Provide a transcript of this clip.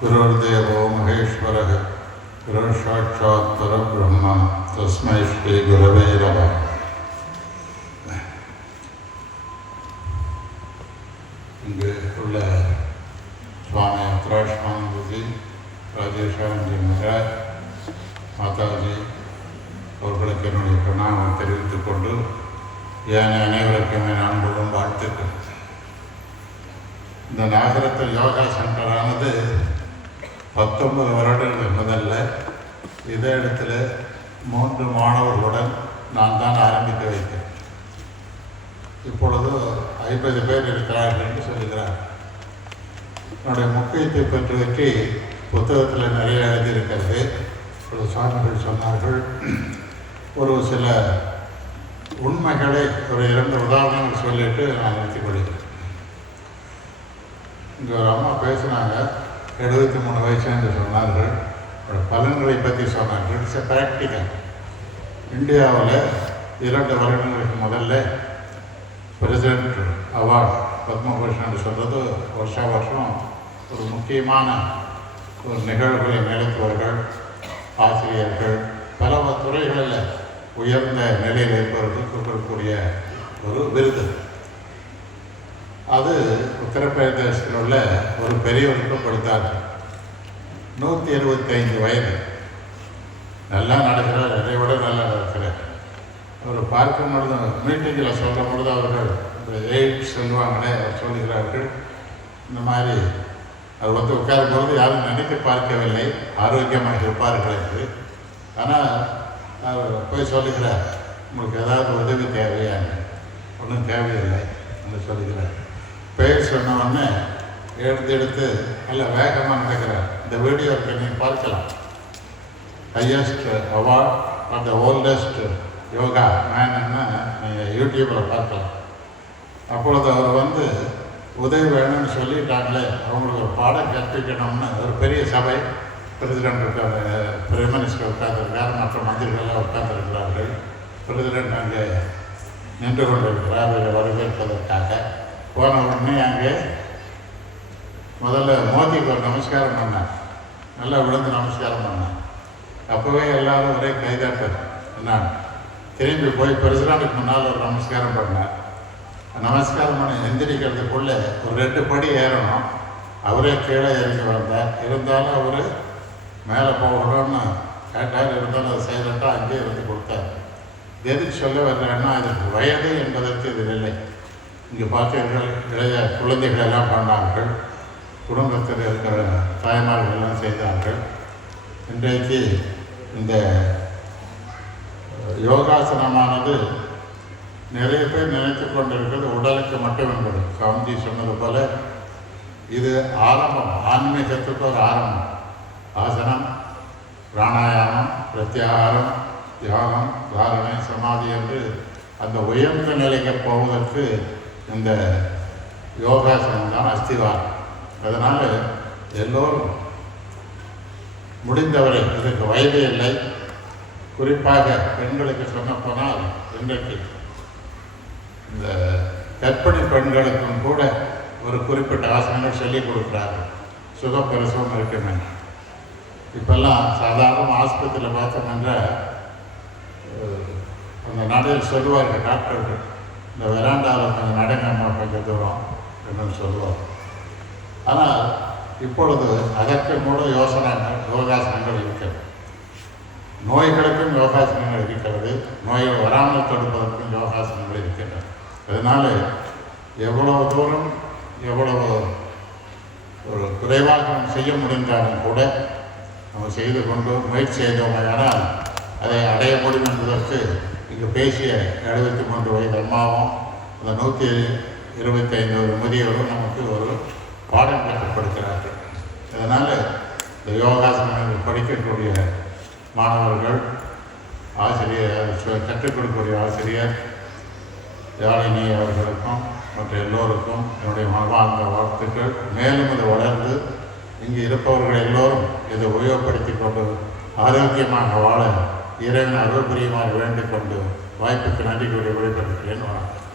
गुरुर्देवो महेश्वरः गुरुसाक्षात् परब्रह्म तस्मै श्री गुरवे नमः. இங்கு உள்ள சுவாமி உத்ராஷ்மானந்தஜி, ராஜேஷானந்தி மகாராஜ், மாதாஜி அவர்களுக்கு என்னுடைய பிரணாமம் தெரிவித்துக் கொண்டு ஏன் அனைவருக்கும் என் அன்புடன் வாழ்த்துக்கள். இந்த நகரத்தில் யோகா சென்டரானது 19 வருடங்கள் முதல்ல இதே இடத்துல 3 மாணவர்களுடன் நான் தான் ஆரம்பித்து வைத்தேன். இப்பொழுது 50 பேர் இருக்கிறார்கள் என்று சொல்லுகிறார். என்னுடைய முக்கியத்தை பற்றி புத்தகத்தில் நிறைய எழுதியிருக்கிறது. ஒரு சுவாமிகள் சொன்னார்கள். ஒரு சில உண்மைகளை ஒரு 2 உதாரணங்கள் சொல்லிட்டு நான் நிறுத்திக் கொள்கிறேன். இங்கே ஒரு அம்மா பேசினாங்க, 73 வயசு என்று சொன்னார்கள். பலன்களை பற்றி சொன்னார்கள். It's a practical. இந்தியாவில் 2 வருடங்களுக்கு முதல்ல பிரசிடென்ட் அவார்டு பத்மபூஷன் என்று சொல்கிறது வருஷம் ஒரு முக்கியமான ஒரு நிகழ்வுகளை நடத்துவர்கள், ஆசிரியர்கள், பல துறைகளில் உயர்ந்த நிலையில் இருப்பவர்கள் கொடுக்கக்கூடிய ஒரு விருது. அது உத்தரப்பிரதேசத்தில் உள்ள ஒரு பெரியவருக்கு கொடுத்தார்கள். 175 வயது. நல்லா நடக்கிறார், அதை விட நல்லா நடக்கிறார். அவர் பார்க்கும் பொழுது மீட்டிங்கில் சொல்லும் பொழுது அவர்கள் எய்ட்ஸ் சொல்லுவாங்களே, அவர் சொல்லுகிறார்கள், இந்த மாதிரி அவர் உட்காரும் பொழுது யாரும் நினைத்து பார்க்கவில்லை ஆரோக்கியமாக இருப்பார்கள் என்று. ஆனால் அவர் போய் சொல்லுகிறார், உங்களுக்கு ஏதாவது உதவி தேவையான்னு. ஒன்றும் தேவையில்லை என்று சொல்லுகிறார். பெயர் சொன்னவொடனே எடுத்து நல்ல வேகமாக நடக்கிறார். இந்த வீடியோவை நீங்கள் பார்க்கலாம். Highest award of the oldest yoga மேன்னு நீங்கள் யூடியூப்பில் பார்க்கலாம். அப்பொழுது அவர் உதவி வேணும்னு சொல்லிட்டாங்களே, அவங்களுக்கு ஒரு பாடம் கற்பிக்கணும்னு ஒரு பெரிய சபை, பிரசிடென்ட் இருக்கார், பிரைம் மினிஸ்டர் உட்கார்ந்துருக்கார், மற்ற மந்திரிகள்லாம் உட்கார்ந்துருக்கிறார்கள். பிரசிடென்ட் அங்கே நின்று கொண்டிருக்கிறார் வரவேற்பதற்காக. போன உடனே அங்கே முதல்ல மோதிக்கு ஒரு நமஸ்காரம் பண்ணார். நல்லா விழுந்து நமஸ்காரம் பண்ணார். அப்போவே எல்லாரும் ஒரே கைதாட்டர் என்னான்னு திரும்பி போய் பிரசிடென்ட்டுக்கு முன்னால் ஒரு நமஸ்காரம் பண்ணார். நமஸ்காரம் பண்ண எந்திரிக்கிறதுக்குள்ளே ஒரு 2 படி ஏறணும். அவரே கீழே இறங்கி வந்தார். இருந்தாலும் அவர் மேலே போகணும்னு கேட்டார். இருந்தாலும் அதை சைலண்ட்டாக அங்கேயே இருந்து கொடுத்தார். எதுக்கு சொல்ல வர்றேன்னா, இதுக்கு வயது என்பதற்கு இது இல்லை. இங்கே பார்த்தீர்கள், இளைய குழந்தைகள் எல்லாம் பண்ணார்கள், குடும்பத்தில் இருக்கிற தாய்மார்கள் எல்லாம் செய்தார்கள். இன்றைக்கு இந்த யோகாசனமானது நிறைய பேர் நினைத்து கொண்டிருக்கிறது உடலுக்கு மட்டும் என்பது. சுவாமிஜி சொன்னது போல இது ஆரம்பம், ஆன்மீகத்துக்கு ஒரு ஆரம்பம். ஆசனம், பிராணாயாமம், பிரத்யாகாரம், தியானம், தாரணை, சமாதி என்று அந்த உயர்ந்த நிலைக்கு போவதற்கு இந்த யோகாசனம் தான் அஸ்திவாரம். அதனால் எல்லோரும் முடிந்தவரை, இதற்கு வயது இல்லை. குறிப்பாக பெண்களுக்கு சொன்னப்போனால் இன்றைக்கு இந்த கர்ப்பிணி பெண்களுக்கும் கூட ஒரு குறிப்பிட்ட ஆசனங்கள் சொல்லிக் கொடுக்குறார்கள். சுகப்பிரசவம் இருக்குமே. இப்போல்லாம் சாதாரண ஆஸ்பத்திரியில் பார்த்தோம்னா அந்த நடையில் சொல்லுவார்கள் டாக்டர்கள், இந்த வெராண்டாவில் கொஞ்சம் நடங்கம்மா கொஞ்சம் தூரம் என்று சொல்லுவார். ஆனால் இப்பொழுது அதற்கு கூட யோகாசனங்கள் இருக்கிறது. நோய்களுக்கும் யோகாசனங்கள் இருக்கிறது. நோய்கள் வராமல் தடுப்பதற்கும் யோகாசனங்கள் இருக்கின்றன. அதனால் எவ்வளவு தூரம் எவ்வளவு ஒரு குறைவாக செய்ய முடிந்தாலும் கூட நம்ம செய்து கொண்டு முயற்சி செய்தோமையானால் அதை அடைய முடியும் என்பதற்கு இங்கு பேசிய 73 வயது அம்மாவும் அந்த 125 முதியவரும் நமக்கு ஒரு பாடம் கற்றுப்படுத்துகிறார்கள். அதனால் இந்த யோகாசனங்கள் படிக்கக்கூடிய மாணவர்கள், ஆசிரியர், கற்றுக் கொடுக்கக்கூடிய ஆசிரியர் யாழினி அவர்களுக்கும் மற்ற எல்லோருக்கும் என்னுடைய மனமார்ந்த வாழ்த்துக்கள். மேலும் இது வளர்ந்து இங்கு இருப்பவர்கள் எல்லோரும் இதை உபயோகப்படுத்தி கொண்டு ஆரோக்கியமாக வாழ இறைவன் அருள் புரியுமாறு வேண்டிக் கொண்டு வாய்ப்புக்கு நன்றி கூறி விடைபெறுகிறேன். வணக்கம்.